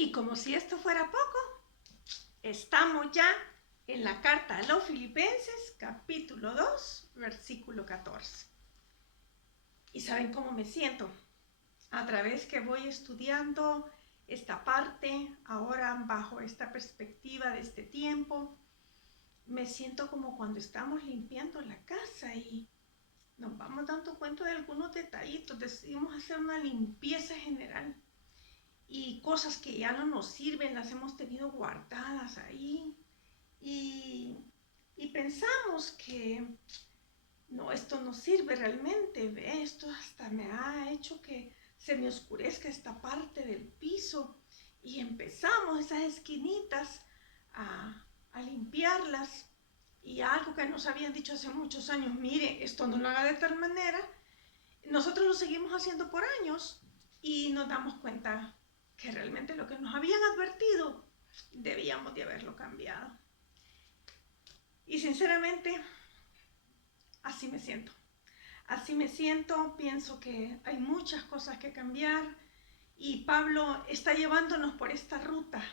Y como si esto fuera poco, estamos ya en la carta a los Filipenses, capítulo 2, versículo 14. ¿Y saben cómo me siento? A través que voy estudiando esta parte, ahora bajo esta perspectiva de este tiempo, me siento como cuando estamos limpiando la casa y nos vamos dando cuenta de algunos detallitos, decidimos hacer una limpieza general y cosas que ya no nos sirven las hemos tenido guardadas ahí y pensamos que no, esto no sirve realmente, ¿ve? Esto hasta me ha hecho que se me oscurezca esta parte del piso y empezamos esas esquinitas a limpiarlas y algo que nos habían dicho hace muchos años, mire, esto no lo haga de tal manera, nosotros lo seguimos haciendo por años y nos damos cuenta que realmente lo que nos habían advertido debíamos de haberlo cambiado. Y sinceramente, así me siento. Así me siento, pienso que hay muchas cosas que cambiar y Pablo está llevándonos por esta ruta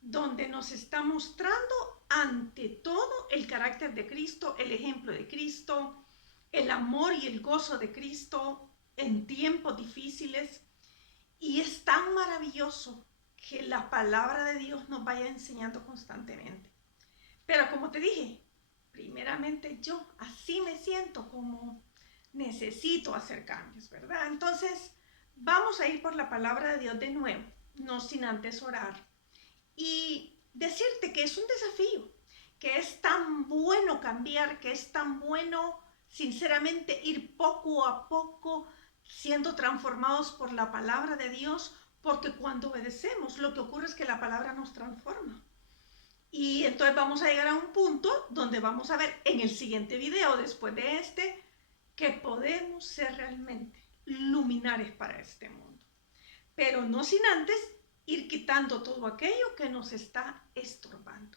donde nos está mostrando ante todo el carácter de Cristo, el ejemplo de Cristo, el amor y el gozo de Cristo en tiempos difíciles. Y es tan maravilloso que la palabra de Dios nos vaya enseñando constantemente. Pero como te dije, primeramente yo así me siento como necesito hacer cambios, ¿verdad? Entonces vamos a ir por la palabra de Dios de nuevo, no sin antes orar y decirte que es un desafío, que es tan bueno cambiar, que es tan bueno sinceramente ir poco a poco siendo transformados por la palabra de Dios, porque cuando obedecemos lo que ocurre es que la palabra nos transforma. Y entonces vamos a llegar a un punto donde vamos a ver en el siguiente video, después de este, que podemos ser realmente luminares para este mundo. Pero no sin antes ir quitando todo aquello que nos está estorbando.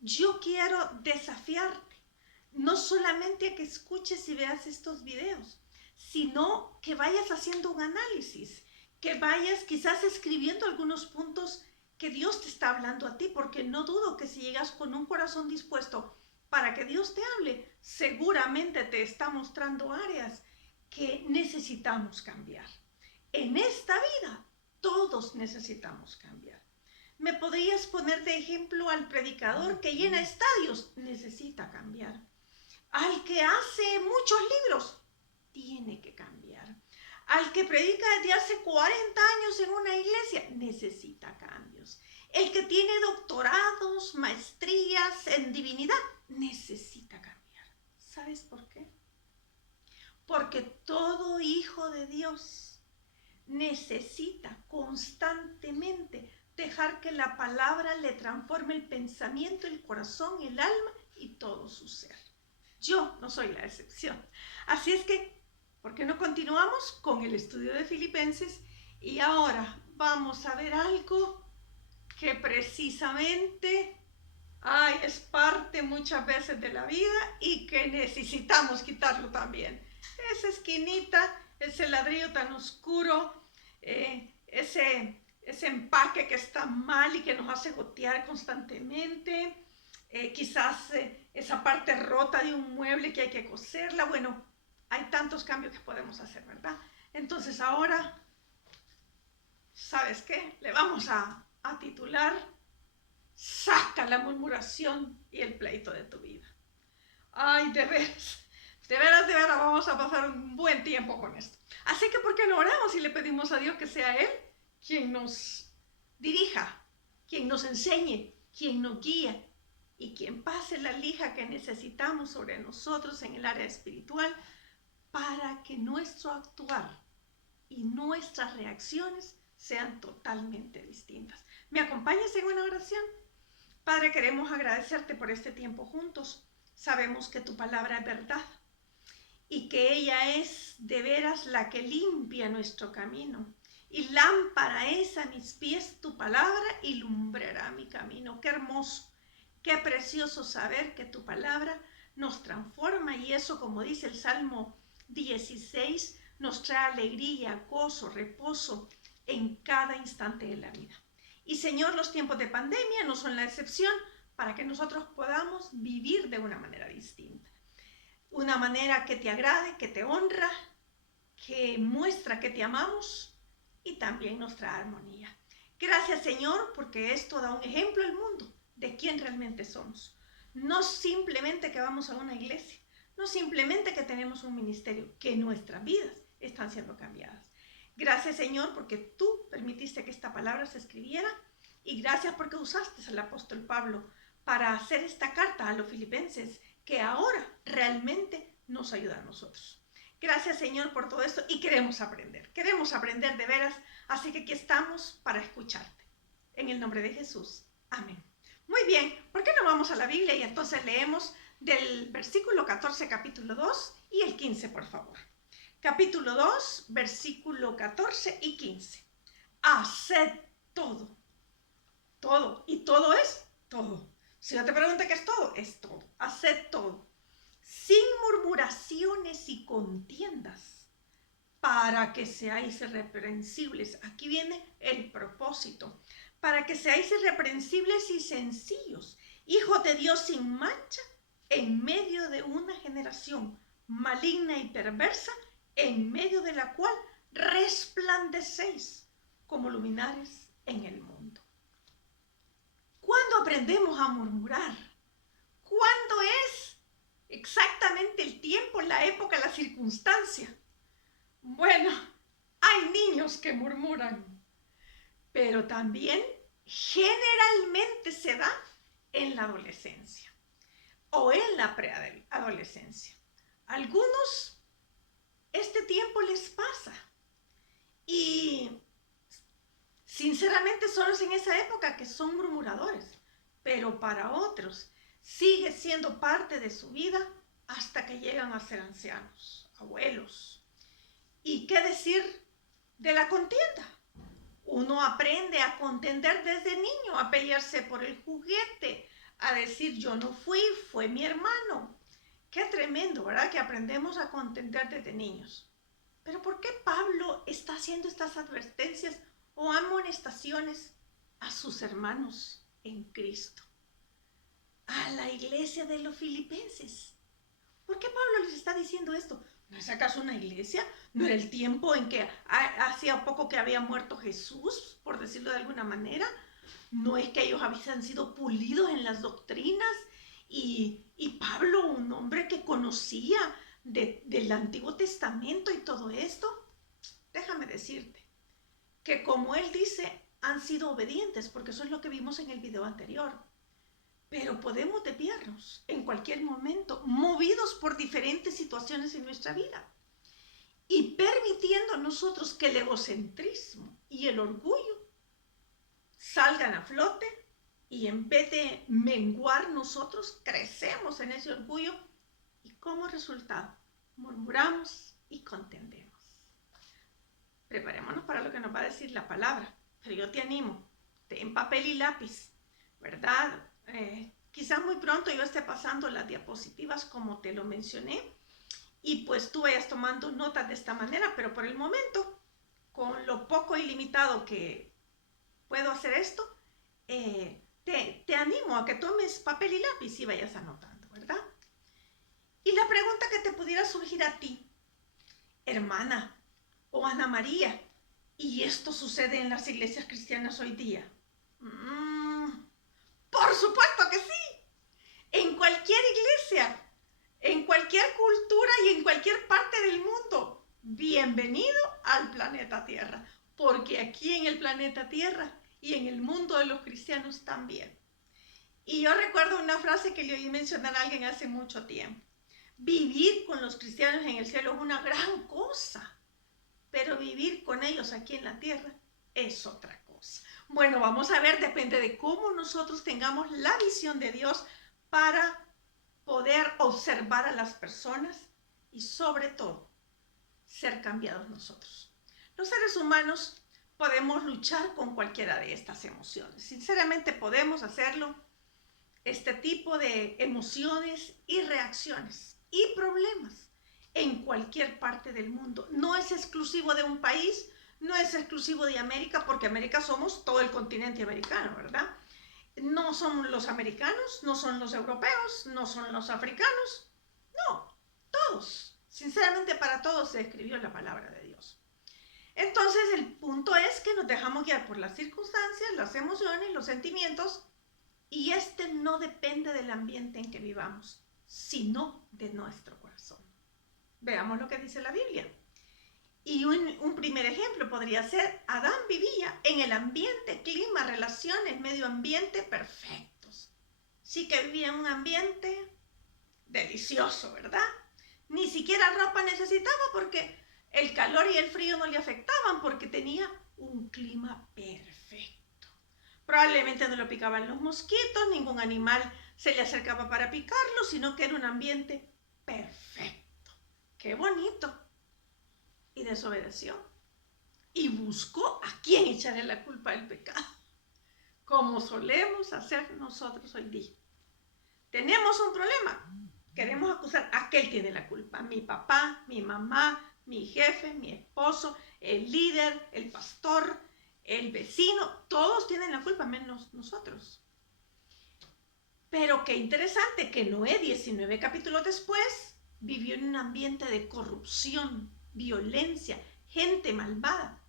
Yo quiero desafiarte, no solamente a que escuches y veas estos videos, sino que vayas haciendo un análisis, que vayas quizás escribiendo algunos puntos que Dios te está hablando a ti, porque no dudo que si llegas con un corazón dispuesto para que Dios te hable, seguramente te está mostrando áreas que necesitamos cambiar. En esta vida, todos necesitamos cambiar. ¿Me podrías poner de ejemplo al predicador que llena estadios? Necesita cambiar. Al que hace muchos libros, tiene que cambiar. Al que predica desde hace 40 años en una iglesia, necesita cambios. El que tiene doctorados, maestrías en divinidad, necesita cambiar. ¿Sabes por qué? Porque todo hijo de Dios necesita constantemente dejar que la palabra le transforme el pensamiento, el corazón, el alma y todo su ser. Yo no soy la excepción. Así es que, ¿por qué no continuamos con el estudio de Filipenses? Y ahora vamos a ver algo que precisamente es parte muchas veces de la vida y que necesitamos quitarlo también. Esa esquinita, ese ladrillo tan oscuro, ese empaque que está mal y que nos hace gotear constantemente, quizás esa parte rota de un mueble que hay que coserla. Bueno, hay tantos cambios que podemos hacer, ¿verdad? Entonces ahora, ¿sabes qué? Le vamos a titular: saca la murmuración y el pleito de tu vida. Ay, de veras, vamos a pasar un buen tiempo con esto. Así que, ¿por qué no oramos y le pedimos a Dios que sea Él quien nos dirija, quien nos enseñe, quien nos guíe y quien pase la lija que necesitamos sobre nosotros en el área espiritual para que nuestro actuar y nuestras reacciones sean totalmente distintas? ¿Me acompañas en una oración? Padre, queremos agradecerte por este tiempo juntos. Sabemos que tu palabra es verdad y que ella es de veras la que limpia nuestro camino. Y lámpara es a mis pies tu palabra y lumbrará mi camino. Qué hermoso, qué precioso saber que tu palabra nos transforma, y eso, como dice el Salmo 16, nos trae alegría, gozo, reposo en cada instante de la vida. Y Señor, los tiempos de pandemia no son la excepción para que nosotros podamos vivir de una manera distinta. Una manera que te agrade, que te honra, que muestra que te amamos y también nos trae armonía. Gracias, Señor, porque esto da un ejemplo al mundo de quién realmente somos. No simplemente que vamos a una iglesia, no simplemente que tenemos un ministerio, que nuestras vidas están siendo cambiadas. Gracias, Señor, porque tú permitiste que esta palabra se escribiera y gracias porque usaste al apóstol Pablo para hacer esta carta a los filipenses que ahora realmente nos ayuda a nosotros. Gracias, Señor, por todo esto y queremos aprender de veras, así que aquí estamos para escucharte. En el nombre de Jesús, amén. Muy bien, ¿por qué no vamos a la Biblia y entonces leemos del versículo 14, capítulo 2 y el 15, por favor? Capítulo 2, versículo 14 y 15. Haced todo. Todo. Y todo es todo. Si yo te pregunto qué es todo, es todo. Haced todo. Sin murmuraciones y contiendas, para que seáis irreprensibles. Aquí viene el propósito. Para que seáis irreprensibles y sencillos, hijos de Dios sin mancha, en medio de una generación maligna y perversa, en medio de la cual resplandecéis como luminares en el mundo. ¿Cuándo aprendemos a murmurar? ¿Cuándo es exactamente el tiempo, la época, la circunstancia? Bueno, hay niños que murmuran, pero también generalmente se da en la adolescencia o en la preadolescencia. Algunos este tiempo les pasa y sinceramente solo es en esa época que son murmuradores, pero para otros sigue siendo parte de su vida hasta que llegan a ser ancianos, abuelos. ¿Y qué decir de la contienda? Uno aprende a contender desde niño, a pelearse por el juguete, a decir yo no fui, fue mi hermano. Qué tremendo, ¿verdad? Que aprendemos a contender desde niños. Pero ¿por qué Pablo está haciendo estas advertencias o amonestaciones a sus hermanos en Cristo? A la iglesia de los filipenses. ¿Por qué Pablo les está diciendo esto? ¿No es acaso una iglesia? ¿No era el tiempo en que hacía poco que había muerto Jesús, por decirlo de alguna manera? ¿No es que ellos habían sido pulidos en las doctrinas? Y Pablo, un hombre que conocía del Antiguo Testamento y todo esto, déjame decirte que como él dice, han sido obedientes, porque eso es lo que vimos en el video anterior. Pero podemos desviarnos en cualquier momento, movidos por diferentes situaciones en nuestra vida. Y permitiendo a nosotros que el egocentrismo y el orgullo salgan a flote y en vez de menguar nosotros, crecemos en ese orgullo y como resultado murmuramos y contendemos. Preparémonos para lo que nos va a decir la palabra, pero yo te animo, ten papel y lápiz, ¿verdad? Quizás muy pronto yo esté pasando las diapositivas como te lo mencioné y pues tú vayas tomando notas de esta manera, pero por el momento, con lo poco y limitado que puedo hacer esto, te animo a que tomes papel y lápiz y vayas anotando, ¿verdad? Y la pregunta que te pudiera surgir a ti, hermana o Ana María, ¿y esto sucede en las iglesias cristianas hoy día? Por supuesto que sí. En cualquier iglesia, en cualquier cultura y en cualquier parte del mundo. Bienvenido al planeta Tierra, porque aquí en el planeta Tierra y en el mundo de los cristianos también. Y yo recuerdo una frase que le oí mencionar a alguien hace mucho tiempo. Vivir con los cristianos en el cielo es una gran cosa, pero vivir con ellos aquí en la tierra es otra cosa. Bueno, vamos a ver, depende de cómo nosotros tengamos la visión de Dios para poder observar a las personas y sobre todo ser cambiados nosotros. Los seres humanos podemos luchar con cualquiera de estas emociones. Sinceramente podemos hacerlo. Este tipo de emociones y reacciones y problemas en cualquier parte del mundo. No es exclusivo de un país, no es exclusivo de América, porque América somos todo el continente americano, ¿verdad? No son los americanos, no son los europeos, no son los africanos, no, todos. Sinceramente, para todos se escribió la palabra de Dios. Entonces, el punto es que nos dejamos guiar por las circunstancias, las emociones, los sentimientos, y este no depende del ambiente en que vivamos, sino de nuestro corazón. Veamos lo que dice la Biblia. Y un primer ejemplo podría ser, Adán vivía en el ambiente, clima, relaciones, medio ambiente perfectos. Sí que vivía en un ambiente delicioso, ¿verdad? Ni siquiera ropa necesitaba porque el calor y el frío no le afectaban porque tenía un clima perfecto. Probablemente no lo picaban los mosquitos, ningún animal se le acercaba para picarlo, sino que era un ambiente perfecto. ¡Qué bonito! Y desobedeció. Y buscó a quién echarle la culpa del pecado, como solemos hacer nosotros hoy día. Tenemos un problema. Queremos acusar a aquel tiene la culpa. Mi papá, mi mamá, mi jefe, mi esposo, el líder, el pastor, el vecino, todos tienen la culpa menos nosotros. Pero qué interesante que Noé, 19 capítulos después, vivió en un ambiente de corrupción, violencia, gente malvada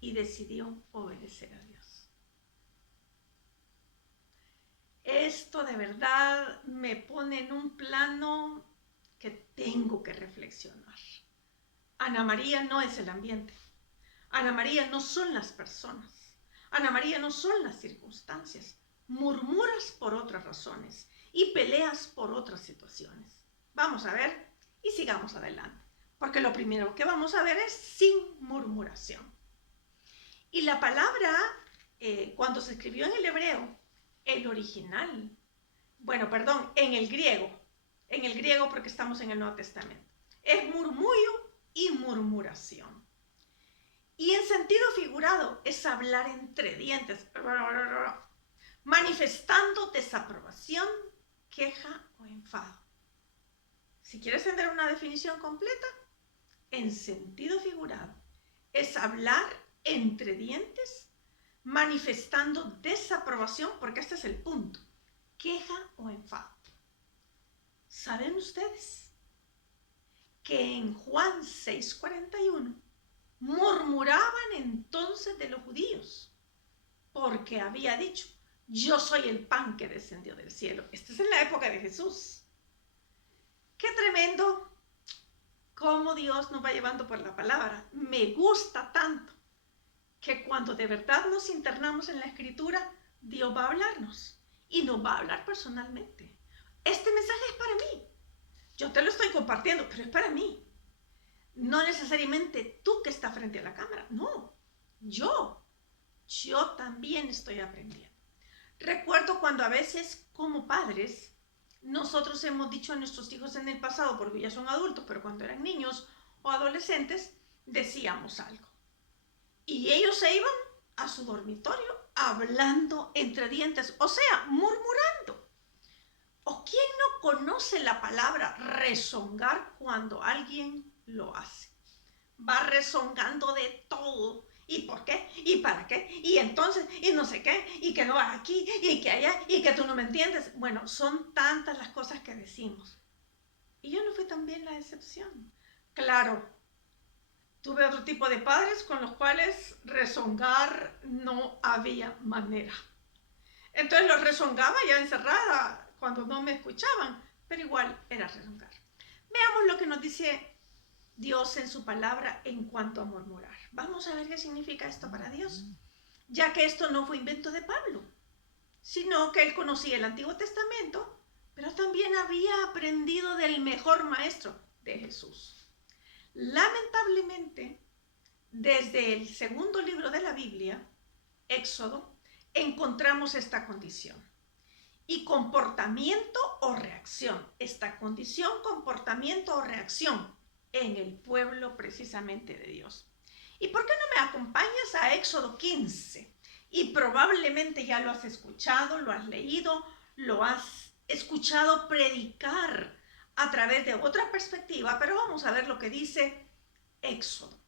y decidió obedecer a Dios. Esto de verdad me pone en un plano que tengo que reflexionar. Ana María no es el ambiente. Ana María no son las personas. Ana María no son las circunstancias. Murmuras por otras razones y peleas por otras situaciones. Vamos a ver y sigamos adelante, porque lo primero que vamos a ver es sin murmuración. Y la palabra, cuando se escribió en el hebreo, el original, en el griego porque estamos en el Nuevo Testamento, es murmullo y murmuración. Y en sentido figurado es hablar entre dientes, manifestando desaprobación, queja o enfado. Si quieres tener una definición completa, en sentido figurado es hablar entre dientes, manifestando desaprobación, porque este es el punto, queja o enfado. ¿Saben ustedes que en Juan 6:41 murmuraban entonces de los judíos porque había dicho, yo soy el pan que descendió del cielo? Esto es en la época de Jesús. ¡Qué tremendo! Cómo Dios nos va llevando por la palabra. Me gusta tanto que cuando de verdad nos internamos en la Escritura, Dios va a hablarnos y nos va a hablar personalmente. Este mensaje es para mí. Yo te lo estoy compartiendo, pero es para mí. No necesariamente tú que estás frente a la cámara. No, yo también estoy aprendiendo. Recuerdo cuando a veces como padres nosotros hemos dicho a nuestros hijos en el pasado, porque ya son adultos, pero cuando eran niños o adolescentes, decíamos algo. Y ellos se iban a su dormitorio hablando entre dientes, o sea, murmurando. ¿O quién no conoce la palabra rezongar cuando alguien lo hace? Va rezongando de todo. ¿Y por qué? ¿Y para qué? Y entonces, y no sé qué, y que no vas aquí, y que allá, y que tú no me entiendes. Bueno, son tantas las cosas que decimos. Y yo no fui también la excepción. Claro, tuve otro tipo de padres con los cuales rezongar no había manera. Entonces los rezongaba ya encerrada cuando no me escuchaban, pero igual era rezongar. Veamos lo que nos dice Dios en su palabra en cuanto a murmurar. Vamos a ver qué significa esto para Dios, ya que esto no fue invento de Pablo, sino que él conocía el Antiguo Testamento, pero también había aprendido del mejor maestro, de Jesús. Lamentablemente, desde el segundo libro de la Biblia, Éxodo, encontramos esta condición. Y comportamiento o reacción. Esta condición, comportamiento o reacción en el pueblo precisamente de Dios. ¿Y por qué no me acompañas a Éxodo 15? Y probablemente ya lo has escuchado, lo has leído, lo has escuchado predicar a través de otra perspectiva, pero vamos a ver lo que dice Éxodo.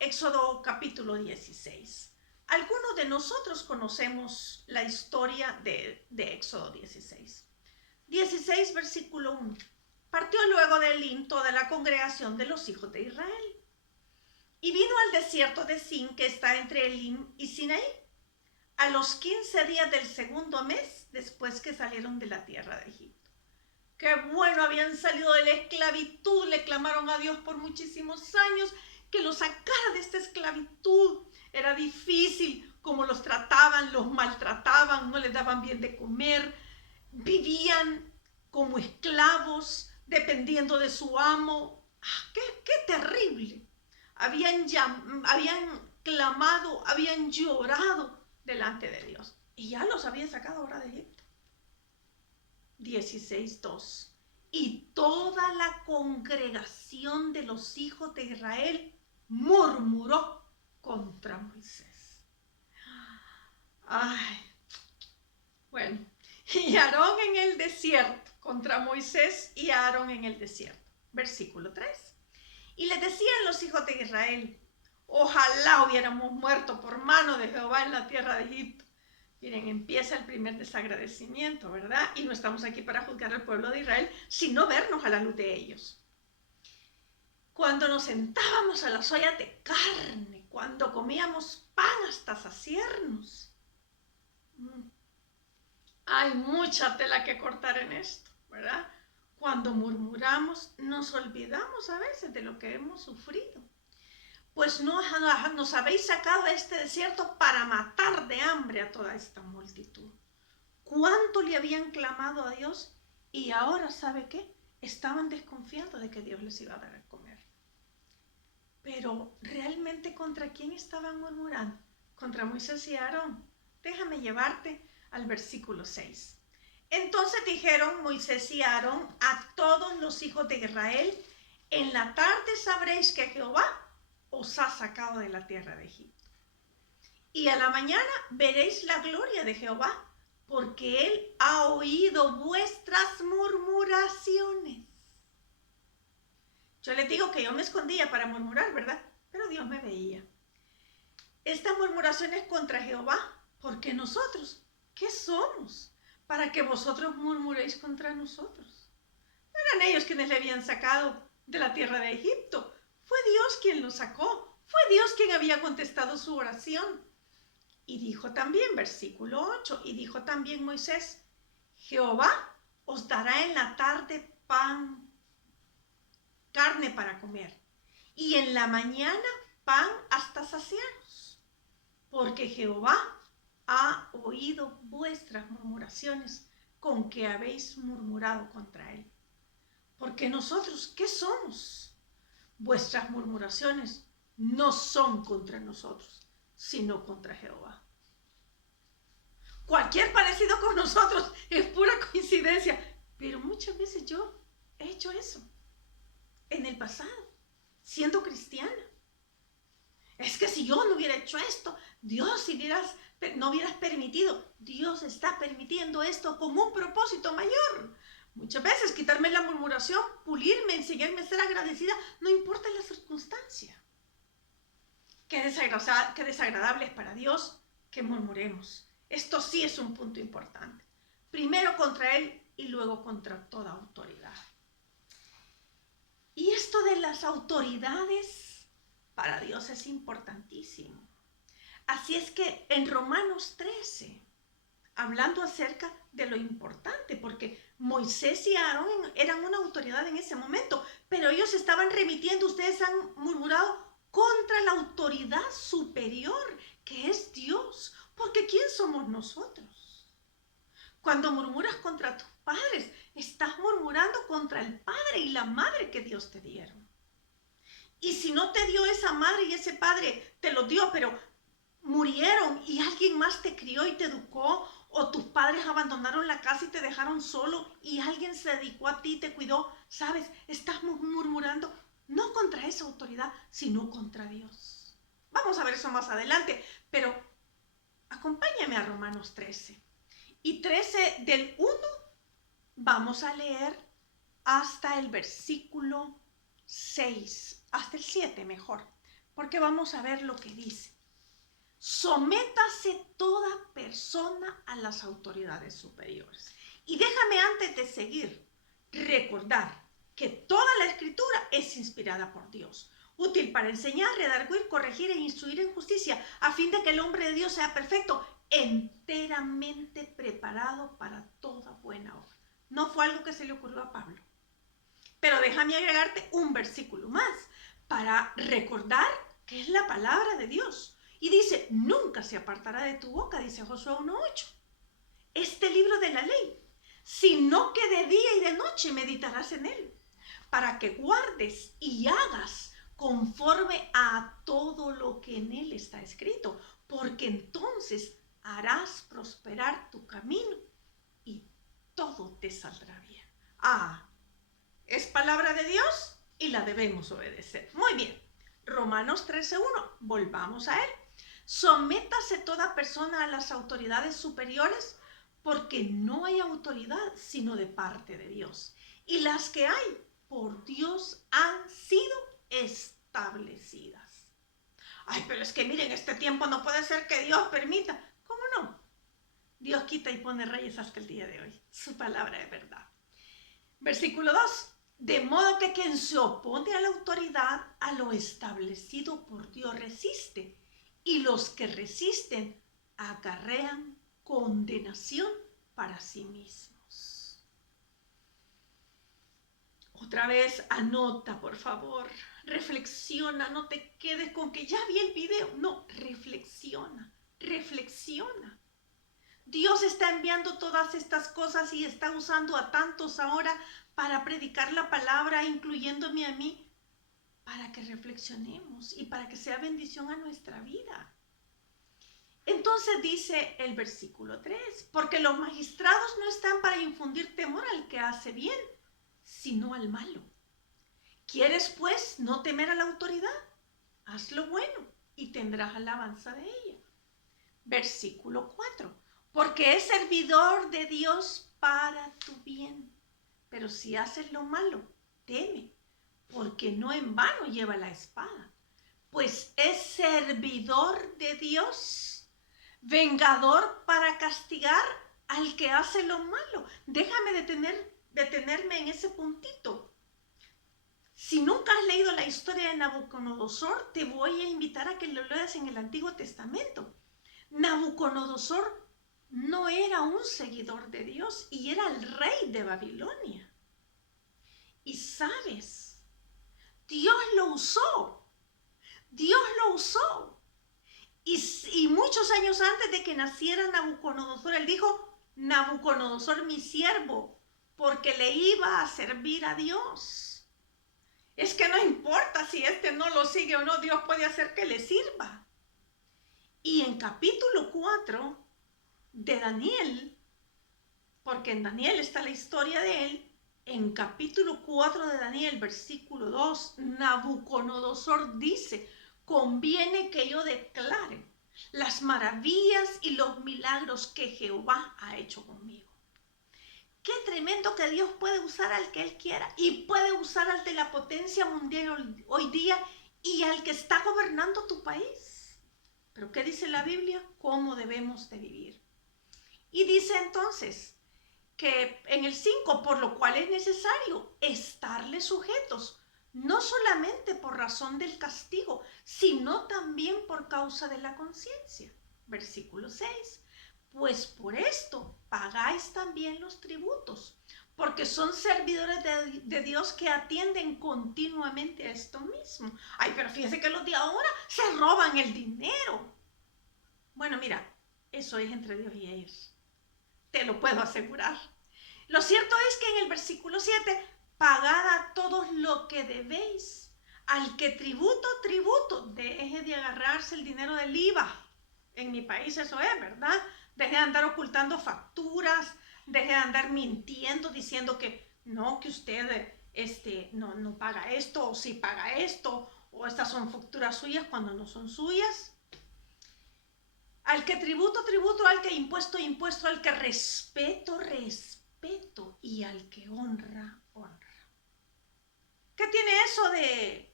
Éxodo capítulo 16. Algunos de nosotros conocemos la historia de Éxodo 16. 16, versículo 1. Partió luego de Elim toda la congregación de los hijos de Israel, y vino al desierto de Sin, que está entre Elim y Sinaí, a los 15 días del segundo mes después que salieron de la tierra de Egipto. Qué bueno, habían salido de la esclavitud, le clamaron a Dios por muchísimos años que los sacara de esta esclavitud. Era difícil como los trataban, los maltrataban, no les daban bien de comer, vivían como esclavos, dependiendo de su amo. ¡Qué terrible! Habían clamado, habían llorado delante de Dios. Y ya los había sacado ahora de Egipto. 16:2. Y toda la congregación de los hijos de Israel murmuró contra Moisés. Bueno, y Aarón en el desierto, contra Moisés y Aarón en el desierto. Versículo 3. Y les decían los hijos de Israel: ojalá hubiéramos muerto por mano de Jehová en la tierra de Egipto. Miren, empieza el primer desagradecimiento, ¿verdad? Y no estamos aquí para juzgar al pueblo de Israel, sino vernos a la luz de ellos. Cuando nos sentábamos a las ollas de carne, cuando comíamos pan hasta saciarnos. Hay mucha tela que cortar en esto, ¿verdad? Cuando murmuramos, nos olvidamos a veces de lo que hemos sufrido. Pues nos habéis sacado a este desierto para matar de hambre a toda esta multitud. ¿Cuánto le habían clamado a Dios? Y ahora, ¿sabe qué? Estaban desconfiando de que Dios les iba a dar a comer. Pero, ¿realmente contra quién estaban murmurando? Contra Moisés y Aarón. Déjame llevarte al versículo 6. Entonces dijeron Moisés y Aarón a todos los hijos de Israel: en la tarde sabréis que Jehová os ha sacado de la tierra de Egipto. Y a la mañana veréis la gloria de Jehová, porque él ha oído vuestras murmuraciones. Yo les digo que yo me escondía para murmurar, ¿verdad? Pero Dios me veía. Estas murmuraciones contra Jehová, porque nosotros, ¿qué somos para que vosotros murmuréis contra nosotros? No eran ellos quienes le habían sacado de la tierra de Egipto. Fue Dios quien lo sacó. Fue Dios quien había contestado su oración. Y dijo también, versículo 8, y dijo también Moisés: Jehová os dará en la tarde carne para comer, y en la mañana pan hasta saciaros, porque Jehová ha oído vuestras murmuraciones con que habéis murmurado contra él. Porque nosotros, ¿qué somos? Vuestras murmuraciones no son contra nosotros, sino contra Jehová. Cualquier parecido con nosotros es pura coincidencia, pero muchas veces yo he hecho eso en el pasado, siendo cristiana. Es que si yo no hubiera hecho esto, Dios no hubieras permitido. Dios está permitiendo esto con un propósito mayor. Muchas veces quitarme la murmuración, pulirme, enseñarme a ser agradecida, no importa la circunstancia. Qué desagradable es para Dios que murmuremos. Esto sí es un punto importante. Primero contra Él y luego contra toda autoridad. Y esto de las autoridades para Dios es importantísimo. Así es que en Romanos 13, hablando acerca de lo importante, porque Moisés y Aarón eran una autoridad en ese momento, pero ellos estaban remitiendo, ustedes han murmurado contra la autoridad superior, que es Dios, porque ¿quién somos nosotros? Cuando murmuras contra tus padres, estás murmurando contra el padre y la madre que Dios te dieron. Y si no te dio esa madre y ese padre, te lo dio, pero murieron y alguien más te crió y te educó, o tus padres abandonaron la casa y te dejaron solo y alguien se dedicó a ti y te cuidó, ¿sabes? Estás murmurando no contra esa autoridad, sino contra Dios. Vamos a ver eso más adelante, pero acompáñame a Romanos 13. Y 13 del 1 vamos a leer hasta el versículo 6. hasta el 7 mejor, porque vamos a ver lo que dice. Sométase toda persona a las autoridades superiores. Y déjame antes de seguir recordar que toda la escritura es inspirada por Dios, útil para enseñar, redarguir, corregir e instruir en justicia, a fin de que el hombre de Dios sea perfecto, enteramente preparado para toda buena obra. No fue algo que se le ocurrió a Pablo. Pero déjame agregarte un versículo más para recordar que es la palabra de Dios. Y dice, nunca se apartará de tu boca, dice Josué 1:8, este libro de la ley, sino que de día y de noche meditarás en él, para que guardes y hagas conforme a todo lo que en él está escrito, porque entonces harás prosperar tu camino y todo te saldrá bien. Es palabra de Dios y la debemos obedecer. Muy bien, Romanos 13:1, volvamos a él. Sométase toda persona a las autoridades superiores, porque no hay autoridad sino de parte de Dios. Y las que hay por Dios han sido establecidas. Pero es que miren, este tiempo no puede ser que Dios permita. ¿Cómo no? Dios quita y pone reyes hasta el día de hoy. Su palabra es verdad. Versículo 2. De modo que quien se opone a la autoridad, a lo establecido por Dios resiste, y los que resisten acarrean condenación para sí mismos. Otra vez anota, por favor, reflexiona, no te quedes con que ya vi el video, no, reflexiona. Dios está enviando todas estas cosas y está usando a tantos ahora para predicar la palabra, incluyéndome a mí, para que reflexionemos y para que sea bendición a nuestra vida. Entonces dice el versículo 3, porque los magistrados no están para infundir temor al que hace bien, sino al malo. ¿Quieres pues no temer a la autoridad? Haz lo bueno y tendrás alabanza de ella. Versículo 4, porque es servidor de Dios para tu bien. Pero si haces lo malo, teme, porque no en vano lleva la espada, pues es servidor de Dios, vengador para castigar al que hace lo malo. Déjame detenerme en ese puntito. Si nunca has leído la historia de Nabucodonosor, te voy a invitar a que lo leas en el Antiguo Testamento. Nabucodonosor no era un seguidor de Dios y era el rey de Babilonia. Y sabes, Dios lo usó. Y muchos años antes de que naciera Nabucodonosor, él dijo, Nabucodonosor mi siervo, porque le iba a servir a Dios. Es que no importa si este no lo sigue o no, Dios puede hacer que le sirva. Y en capítulo 4 de Daniel, porque en Daniel está la historia de él, en capítulo 4 de Daniel, versículo 2, Nabucodonosor dice, conviene que yo declare las maravillas y los milagros que Jehová ha hecho conmigo. Qué tremendo que Dios puede usar al que Él quiera y puede usar al de la potencia mundial hoy día y al que está gobernando tu país. ¿Pero qué dice la Biblia? ¿Cómo debemos de vivir? Y dice entonces que en el 5, por lo cual es necesario estarle sujetos, no solamente por razón del castigo, sino también por causa de la conciencia. Versículo 6. Pues por esto pagáis también los tributos, porque son servidores de Dios que atienden continuamente a esto mismo. Pero fíjense que los de ahora se roban el dinero. Bueno, mira, eso es entre Dios y ellos. Te lo puedo asegurar. Lo cierto es que en el versículo 7, pagad a todos lo que debéis. Al que tributo, deje de agarrarse el dinero del IVA. En mi país eso es, ¿verdad? Deje de andar ocultando facturas, deje de andar mintiendo, diciendo que no, que usted no paga esto, o sí paga esto, o estas son facturas suyas cuando no son suyas. Al que tributo, al que impuesto, al que respeto, y al que honra. ¿Qué tiene eso de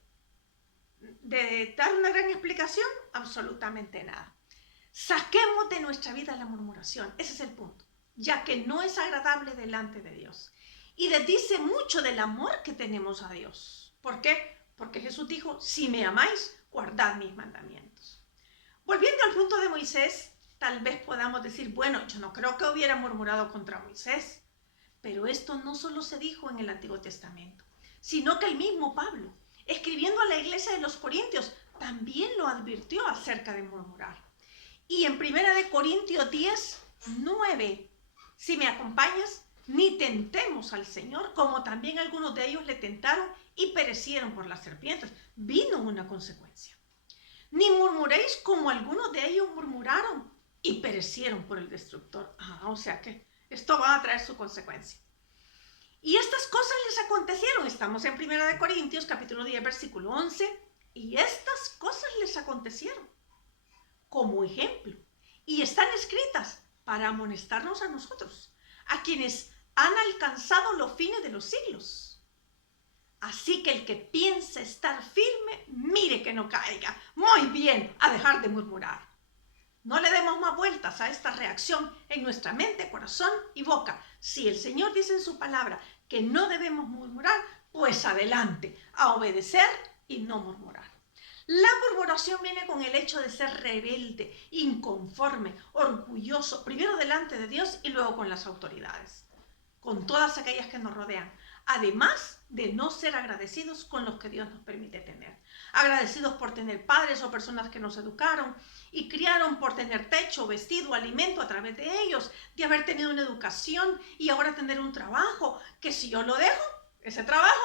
de dar una gran explicación, absolutamente nada. Saquemos de nuestra vida la murmuración, ese es el punto, ya que no es agradable delante de Dios. Y les dice mucho del amor que tenemos a Dios. ¿Por qué? Porque Jesús dijo, si me amáis, guardad mis mandamientos. Volviendo al punto de Moisés, tal vez podamos decir, bueno, yo no creo que hubiera murmurado contra Moisés, pero esto no solo se dijo en el Antiguo Testamento, sino que el mismo Pablo, escribiendo a la iglesia de los Corintios, también lo advirtió acerca de murmurar. Y en 1 Corintios 10:9, si me acompañas, ni tentemos al Señor, como también algunos de ellos le tentaron y perecieron por las serpientes. Vino una consecuencia. Ni murmuréis como algunos de ellos murmuraron y perecieron por el destructor. O sea que esto va a traer su consecuencia. Y estas cosas les acontecieron. Estamos en 1 Corintios capítulo 10, versículo 11. Y estas cosas les acontecieron como ejemplo. Y están escritas para amonestarnos a nosotros, a quienes han alcanzado los fines de los siglos. Así que el que piensa estar firme, mire que no caiga. Muy bien, a dejar de murmurar. No le demos más vueltas a esta reacción en nuestra mente, corazón y boca. Si el Señor dice en su palabra que no debemos murmurar, pues adelante, a obedecer y no murmurar. La murmuración viene con el hecho de ser rebelde, inconforme, orgulloso, primero delante de Dios y luego con las autoridades, con todas aquellas que nos rodean. Además de no ser agradecidos con los que Dios nos permite tener. Agradecidos por tener padres o personas que nos educaron y criaron, por tener techo, vestido, alimento a través de ellos, de haber tenido una educación y ahora tener un trabajo, que si yo lo dejo, ese trabajo,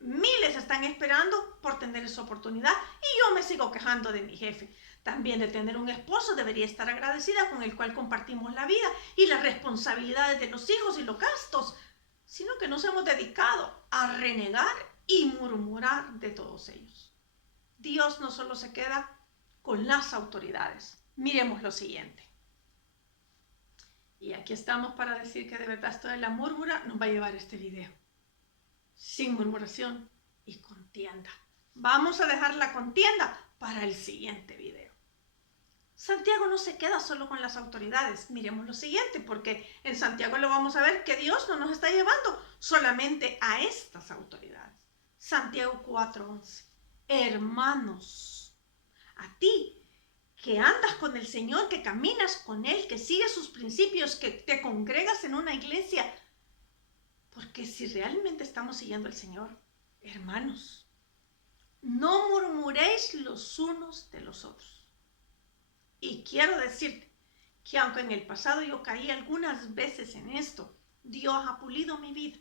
miles están esperando por tener esa oportunidad y yo me sigo quejando de mi jefe. También de tener un esposo debería estar agradecida, con el cual compartimos la vida y las responsabilidades de los hijos y los gastos, sino que nos hemos dedicado a renegar y murmurar de todos ellos. Dios no solo se queda con las autoridades. Miremos lo siguiente. Y aquí estamos para decir que de verdad esto de la murmura nos va a llevar este video. Sin murmuración y contienda. Vamos a dejar la contienda para el siguiente video. Santiago no se queda solo con las autoridades. Miremos lo siguiente, porque en Santiago lo vamos a ver que Dios no nos está llevando solamente a estas autoridades. Santiago 4:11. Hermanos, a ti que andas con el Señor, que caminas con Él, que sigues sus principios, que te congregas en una iglesia, porque si realmente estamos siguiendo al Señor, hermanos, no murmuréis los unos de los otros. Y quiero decirte que aunque en el pasado yo caí algunas veces en esto, Dios ha pulido mi vida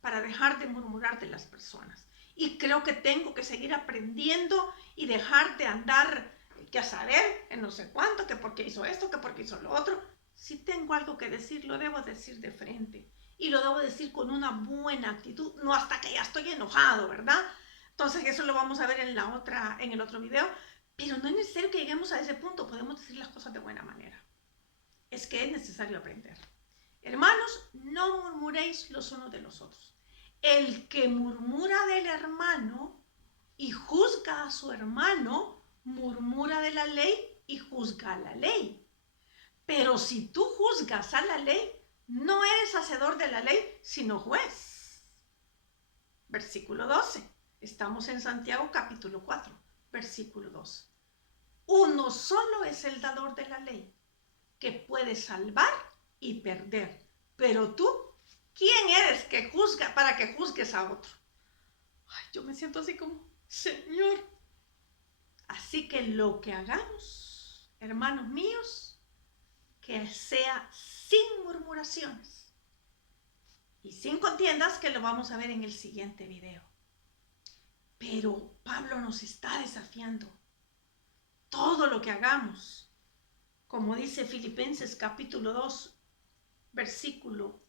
para dejar de murmurar de las personas. Y creo que tengo que seguir aprendiendo y dejar de andar, que a saber, en no sé cuánto, que porque hizo esto, que porque hizo lo otro. Si tengo algo que decir, lo debo decir de frente. Y lo debo decir con una buena actitud, no hasta que ya estoy enojado, ¿verdad? Entonces eso lo vamos a ver en el otro video. Pero no es necesario que lleguemos a ese punto, podemos decir las cosas de buena manera. Es que es necesario aprender. Hermanos, no murmuréis los unos de los otros. El que murmura del hermano y juzga a su hermano, murmura de la ley y juzga a la ley. Pero si tú juzgas a la ley, no eres hacedor de la ley, sino juez. Versículo 12. Estamos en Santiago capítulo 4, versículo 2. Uno solo es el dador de la ley, que puede salvar y perder. Pero tú, ¿quién eres que juzga para que juzgues a otro? Ay, yo me siento así como, Señor. Así que lo que hagamos, hermanos míos, que sea sin murmuraciones y sin contiendas, que lo vamos a ver en el siguiente video. Pero Pablo nos está desafiando. Todo lo que hagamos, como dice Filipenses capítulo 2, versículo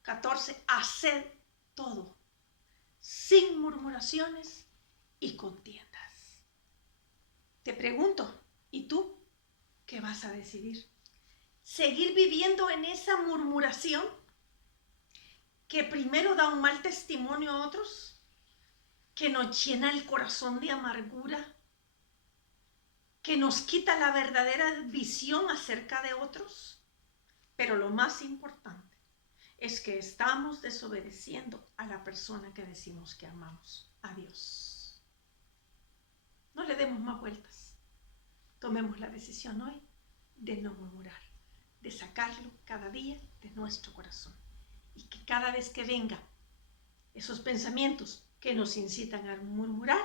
14, haced todo sin murmuraciones y contiendas. Te pregunto, ¿y tú qué vas a decidir? ¿Seguir viviendo en esa murmuración que primero da un mal testimonio a otros, que nos llena el corazón de amargura, que nos quita la verdadera visión acerca de otros. Pero lo más importante es que estamos desobedeciendo a la persona que decimos que amamos, a Dios. No le demos más vueltas. Tomemos la decisión hoy de no murmurar, de sacarlo cada día de nuestro corazón. Y que cada vez que venga esos pensamientos que nos incitan a murmurar,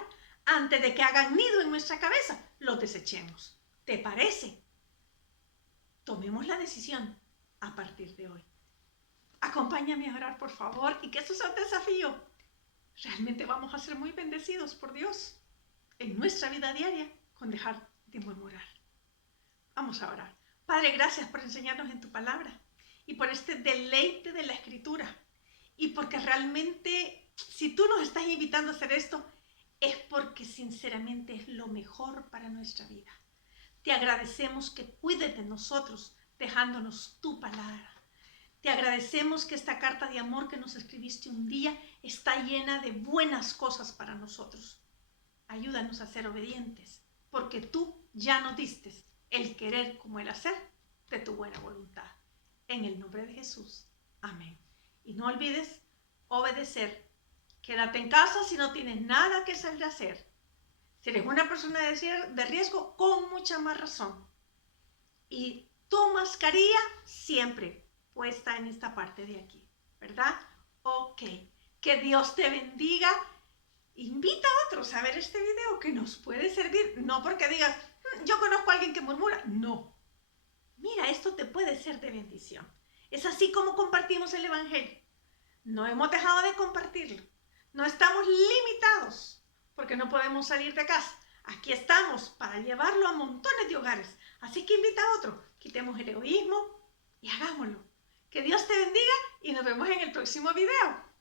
antes de que hagan nido en nuestra cabeza, los desechemos. ¿Te parece? Tomemos la decisión a partir de hoy. Acompáñame a orar, por favor, y que eso sea un desafío. Realmente vamos a ser muy bendecidos por Dios en nuestra vida diaria con dejar de murmurar. Vamos a orar. Padre, gracias por enseñarnos en tu palabra y por este deleite de la Escritura. Y porque realmente, si tú nos estás invitando a hacer esto, es porque sinceramente es lo mejor para nuestra vida. Te agradecemos que cuides de nosotros dejándonos tu palabra. Te agradecemos que esta carta de amor que nos escribiste un día está llena de buenas cosas para nosotros. Ayúdanos a ser obedientes, porque tú ya nos diste el querer como el hacer de tu buena voluntad. En el nombre de Jesús. Amén. Y no olvides obedecer. Quédate en casa si no tienes nada que salir a hacer. Si eres una persona de riesgo, con mucha más razón. Y tu mascarilla siempre puesta en esta parte de aquí, ¿verdad? Ok. Que Dios te bendiga. Invita a otros a ver este video que nos puede servir. No porque digas, yo conozco a alguien que murmura. No. Mira, esto te puede ser de bendición. Es así como compartimos el Evangelio. No hemos dejado de compartirlo. No estamos limitados porque no podemos salir de casa. Aquí estamos para llevarlo a montones de hogares. Así que invita a otro. Quitemos el egoísmo y hagámoslo. Que Dios te bendiga y nos vemos en el próximo video.